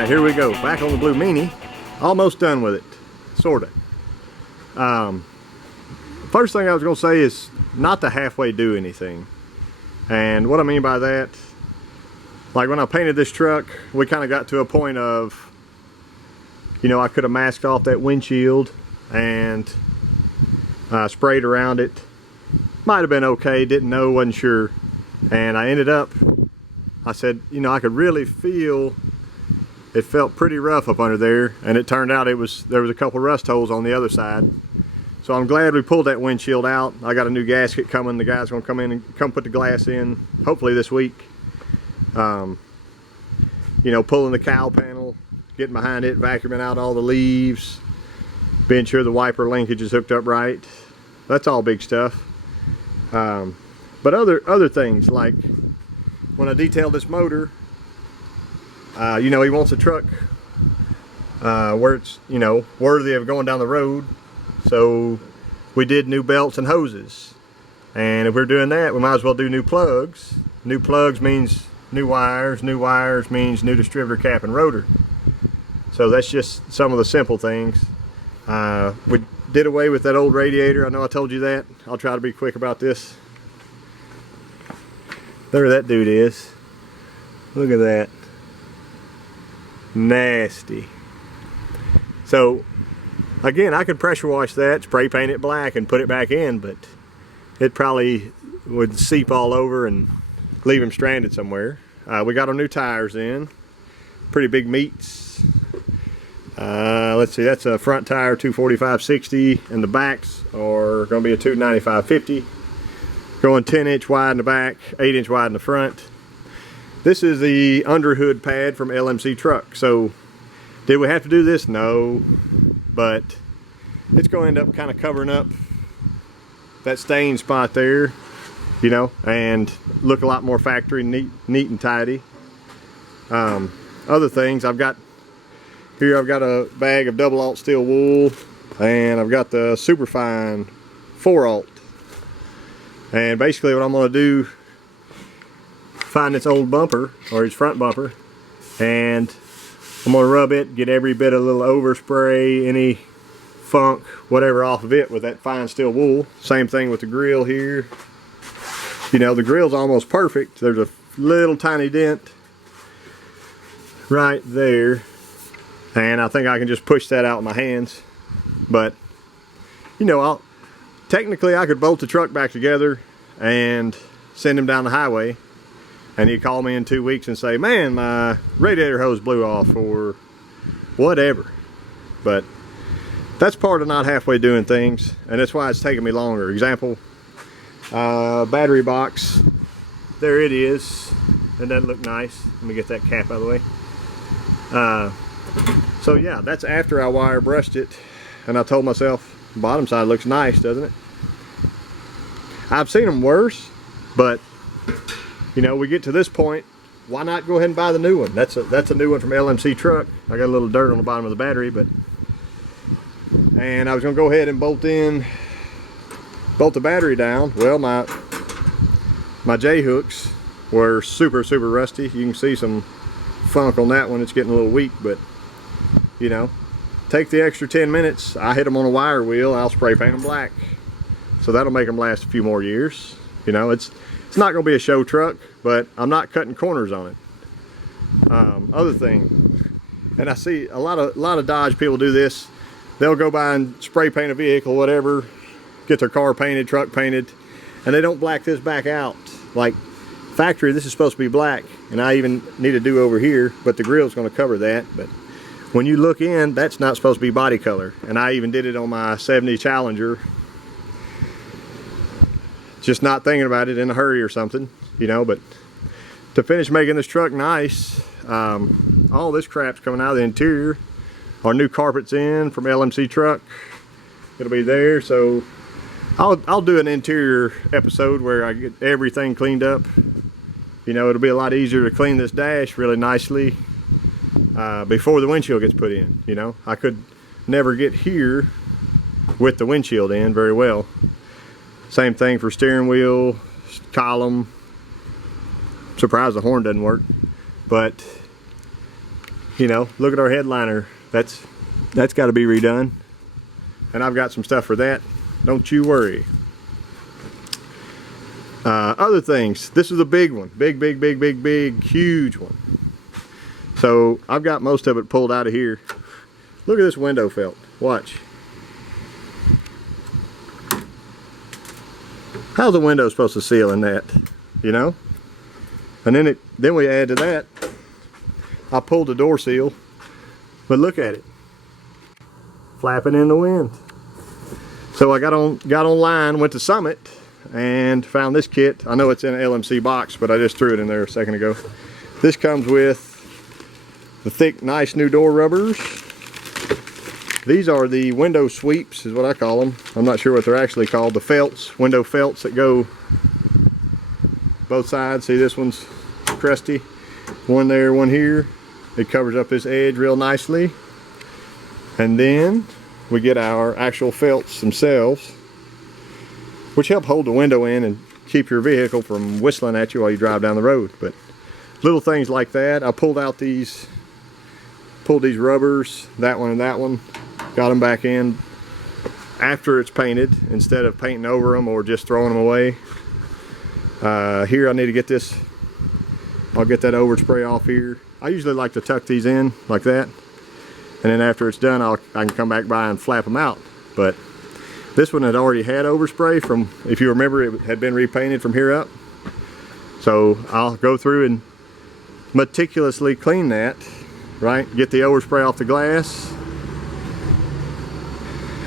Alright, here we go. Back on the Blue Meanie. Almost done with it. Sorta. First thing I was going to say is not to halfway do anything. And what I mean by that, like when I painted this truck, we kind of got to a point of, you know, I could have masked off that windshield and sprayed around it. Might have been okay, didn't know, wasn't sure. And I ended up, I said, you know, I could really feel, it felt pretty rough up under there, and it turned out there was a couple rust holes on the other side. So I'm glad we pulled that windshield out. I got a new gasket coming. The guy's gonna come in and come put the glass in, hopefully this week. You know, pulling the cowl panel, getting behind it, vacuuming out all the leaves, being sure the wiper linkage is hooked up right. That's all big stuff. But other things, like when I detailed this motor, you know, he wants a truck where it's, you know, worthy of going down the road. So we did new belts and hoses, and if we're doing that, we might as well do new plugs. New plugs means new wires means new distributor cap and rotor. So that's just some of the simple things. We did away with that old radiator. I know I told you that. I'll try to be quick about this. There that dude is. Look at that. Nasty. So again, I could pressure wash that, spray paint it black and put it back in, but it probably would seep all over and leave him stranded somewhere. We got our new tires in, pretty big meats. Let's see, that's a front tire 245/60, and the backs are going to be a 295/50. Going 10-inch wide in the back, 8-inch wide in the front. This is the underhood pad from LMC truck. So did we have to do this? No, but it's going to end up kind of covering up that stain spot there, you know, and look a lot more factory, neat and tidy. Other things, I've got a bag of double alt steel wool, and I've got the Superfine 4 alt. And basically what I'm going to do, find this old bumper, or his front bumper, and I'm going to rub it, get every bit of little overspray, any funk, whatever off of it with that fine steel wool. Same thing with the grill here. You know, the grill's almost perfect. There's a little tiny dent right there, and I think I can just push that out with my hands. But, you know, technically I could bolt the truck back together and send him down the highway, and he'd call me in 2 weeks and say, man, my radiator hose blew off, or whatever. But that's part of not halfway doing things, and that's why it's taking me longer. Example, battery box, there it is. Doesn't that look nice? Let me get that cap out of the way. So yeah, that's after I wire brushed it, and I told myself, the bottom side looks nice, doesn't it? I've seen them worse, but you know, we get to this point, why not go ahead and buy the new one? That's a new one from LMC truck. I got a little dirt on the bottom of the battery, and I was gonna go ahead and bolt the battery down. Well, my J hooks were super rusty. You can see some funk on that one. It's getting a little weak, but you know, take the extra 10 minutes. I hit them on a wire wheel. I'll spray paint them black, so that'll make them last a few more years. You know, it's not going to be a show truck, but I'm not cutting corners on it. Other thing, and I see a lot of Dodge people do this. They'll go by and spray paint a vehicle, whatever, get their car painted, truck painted, and they don't black this back out. Like factory, this is supposed to be black, and I even need a do over here, but the grill's going to cover that. But when you look in, that's not supposed to be body color, and I even did it on my 70 Challenger. Just not thinking about it in a hurry or something, you know. But to finish making this truck nice, all this crap's coming out of the interior. Our new carpet's in from LMC truck. It'll be there, so I'll do an interior episode where I get everything cleaned up. You know, it'll be a lot easier to clean this dash really nicely before the windshield gets put in. You know, I could never get here with the windshield in very well. Same thing for steering wheel, column. Surprised the horn doesn't work, but you know, look at our headliner. That's got to be redone. And I've got some stuff for that. Don't you worry. Other things. This is a big one. Big, huge one. So I've got most of it pulled out of here. Look at this window felt. Watch. How's the window supposed to seal in that? You know? And then we add to that, I pulled the door seal, but look at it. Flapping in the wind. So I got online, went to Summit, and found this kit. I know it's in an LMC box, but I just threw it in there a second ago. This comes with the thick, nice new door rubbers. These are the window sweeps, is what I call them. I'm not sure what they're actually called. The felts, window felts that go both sides. See, this one's crusty. One there, one here. It covers up this edge real nicely. And then we get our actual felts themselves, which help hold the window in and keep your vehicle from whistling at you while you drive down the road. But little things like that. I pulled these rubbers, that one and that one. Got them back in after it's painted instead of painting over them or just throwing them away. Here I need to get this, I'll get that overspray off here. I usually like to tuck these in like that, and then after it's done I can come back by and flap them out. But this one had already had overspray from, if you remember, it had been repainted from here up. So I'll go through and meticulously clean that, right? Get the overspray off the glass.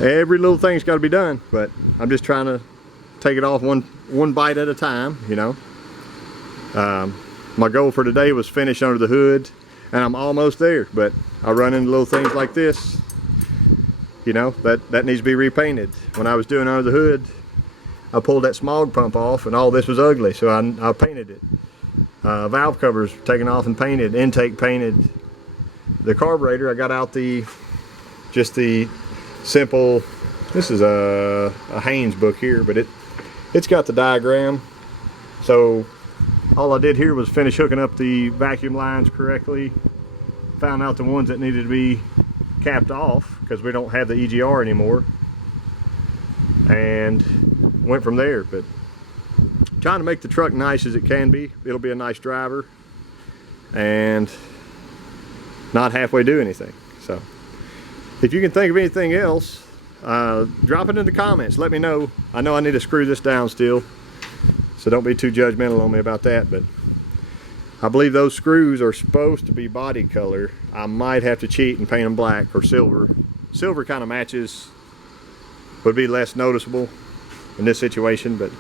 Every little thing's got to be done, but I'm just trying to take it off one bite at a time, you know. My goal for today was finish under the hood, and I'm almost there, but I run into little things like this, you know, that needs to be repainted. When I was doing under the hood, I pulled that smog pump off and all this was ugly, so I painted it. Valve covers taken off and painted, intake painted. The carburetor, I got out just the simple, this is a Haynes book here, but it's got the diagram. So all I did here was finish hooking up the vacuum lines correctly, found out the ones that needed to be capped off because we don't have the EGR anymore, and went from there. But trying to make the truck nice as it can be. It'll be a nice driver and not halfway do anything. So if you can think of anything else, drop it in the comments. Let me know. I know I need to screw this down still, so don't be too judgmental on me about that. But I believe those screws are supposed to be body color. I might have to cheat and paint them black or silver. Silver kind of matches, would be less noticeable in this situation. But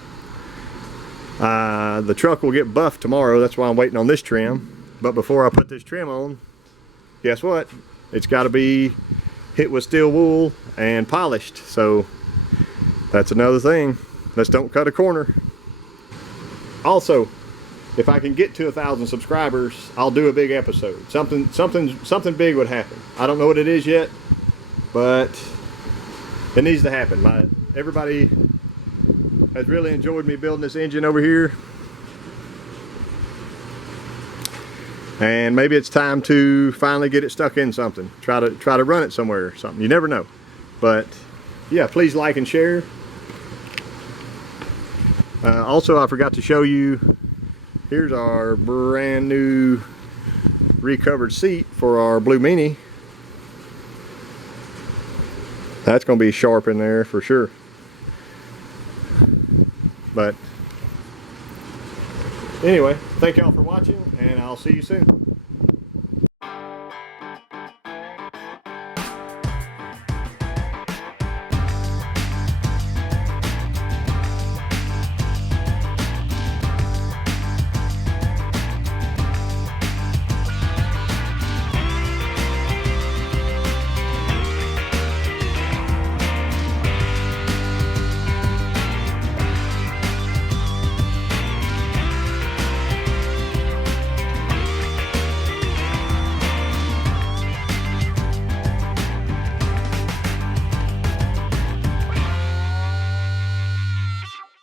the truck will get buffed tomorrow. That's why I'm waiting on this trim. But before I put this trim on, guess what? It's got to be hit with steel wool and polished. So that's another thing. Let's don't cut a corner. Also, if I can get to 1,000 subscribers, I'll do a big episode. Something big would happen. I don't know what it is yet, but it needs to happen. Everybody has really enjoyed me building this engine over here, and maybe it's time to finally get it stuck in something. Try to run it somewhere or something. You never know. But yeah, please like and share. Also, I forgot to show you, here's our brand new recovered seat for our Blue Mini. That's going to be sharp in there for sure. But anyway, thank y'all for watching, and I'll see you soon.